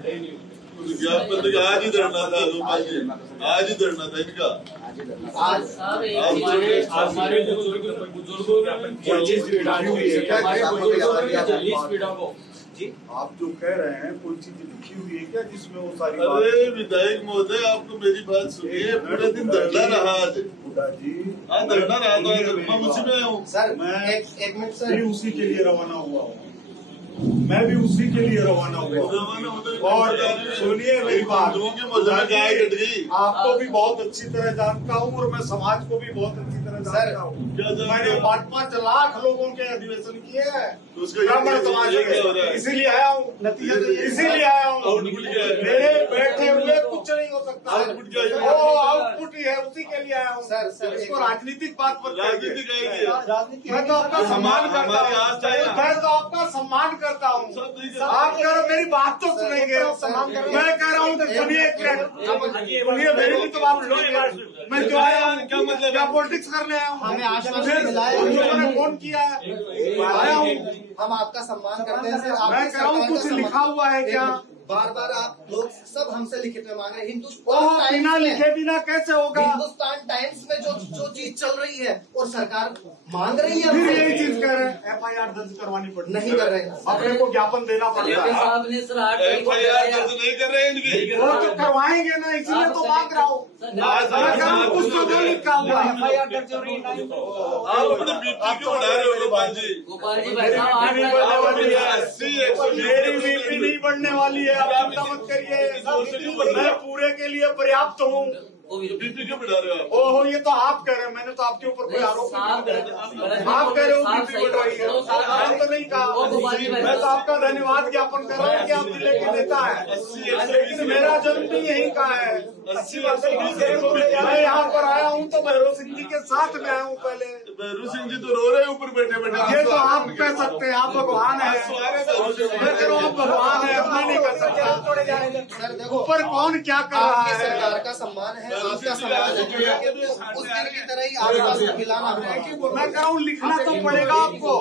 विज्ञापन तो आज ही धरना था गोपाल जी, आज ही धरना था इनका। आज हमारे बुजुर्गों आप जो कह रहे हैं कोई चीज लिखी हुई है क्या जिसमें वो सारी? अरे विधायक महोदय, आपको मेरी बात सुनिए, पूरे दिन धरना रहा आज जी। हाँ धरना रहा तो मैं उसी में हूँ सर। मैं एक मिनट सर, भी उसी के लिए रवाना हुआ हूँ, मैं भी उसी के लिए रवाना हुआ हूँ। और सुनिए मेरी बात, आपको भी बहुत अच्छी तरह जानता हूँ और मैं समाज को भी बहुत अच्छी तरह जानता हूँ। मैंने 5-5 लाख लोगों के अधिवेशन किए हैं ब्राह्मण समाज के, इसीलिए आया हूँ, नतीजा इसीलिए आया हूँ। मेरे बैठे हुए कुछ नहीं हो सकता, आउटपुट ही है, उसी के लिए आया हूँ। सर इसको राजनीतिक बात पर राजनीति मैं तो आपका सम्मान करता हूँ, मैं तो आपका सम्मान करता हूँ। आप कह रहे मेरी बात तो सुनेंगे, मैं कह रहा हूँ सुनिए मेरी भी तो बात सुनिए। मैं जो आया हूँ क्या मतलब, क्या पॉलिटिक्स करने आया हूँ? हमें आश्वासन मिला है, फोन किया है, आया हूँ। हम आपका सम्मान करते हैं सर। मैं कह रहा हूँ कुछ लिखा हुआ है क्या? बार बार आप लोग सब हमसे लिखित में मांग रहे हैं। बिना लिखे बिना कैसे होगा? हिंदुस्तान टाइम्स में जो चीज चल रही है और सरकार मांग रही है, फिर यही चीज कह रहे हैं FIR दर्ज करवानी पड़ती नहीं कर रहे हैं। अपने को ज्ञापन देना पड़ता है। FIR दर्ज नहीं कर रहे इनकी, वो तो करवाएंगे ना, इसीलिए तो मांग रहा हूँ। कुछ तो लिखा हुआ है, FIR दर्ज हो रही है। आप अपने बीपी क्यों बढ़ा रहे हो गोपाल जी? गोपाल जी भाई साहब मेरी बीपी नहीं बढ़ने वाली है, आप चिंता मत करिए, मैं पूरे के लिए पर्याप्त हूँ। बीपी क्यों बढ़ा रहे हो आप? ओहो ये तो आप कह रहे हैं, मैंने तो आपके ऊपर कोई आरोप नहीं लगाया। आप कह रहे हो बीपी बढ़ रही है, मैंने तो नहीं कहा। मैं तो आपका धन्यवाद ज्ञापन कर रहा हूँ कि आप जिले के नेता है, लेकिन मेरा जन्म भी यहीं का है। मैं यहाँ पर आया हूँ तो भैरव सिंह जी के साथ में आया हूँ। पहले भैरू सिंह जी तो रो रहे हैं ऊपर बैठे बैठे। ये तो आप कह सकते हैं, आप भगवान है। मैं कह रहा हूँ आप भगवान है, मैं नहीं कर सकता। सर देखो, ऊपर कौन क्या कर रहा आपकी है? सरकार का सम्मान है, आपका सम्मान है, उस दिन की तरह ही आसपास खिलाना। मैं कह रहा हूँ लिखना तो पड़ेगा आपको।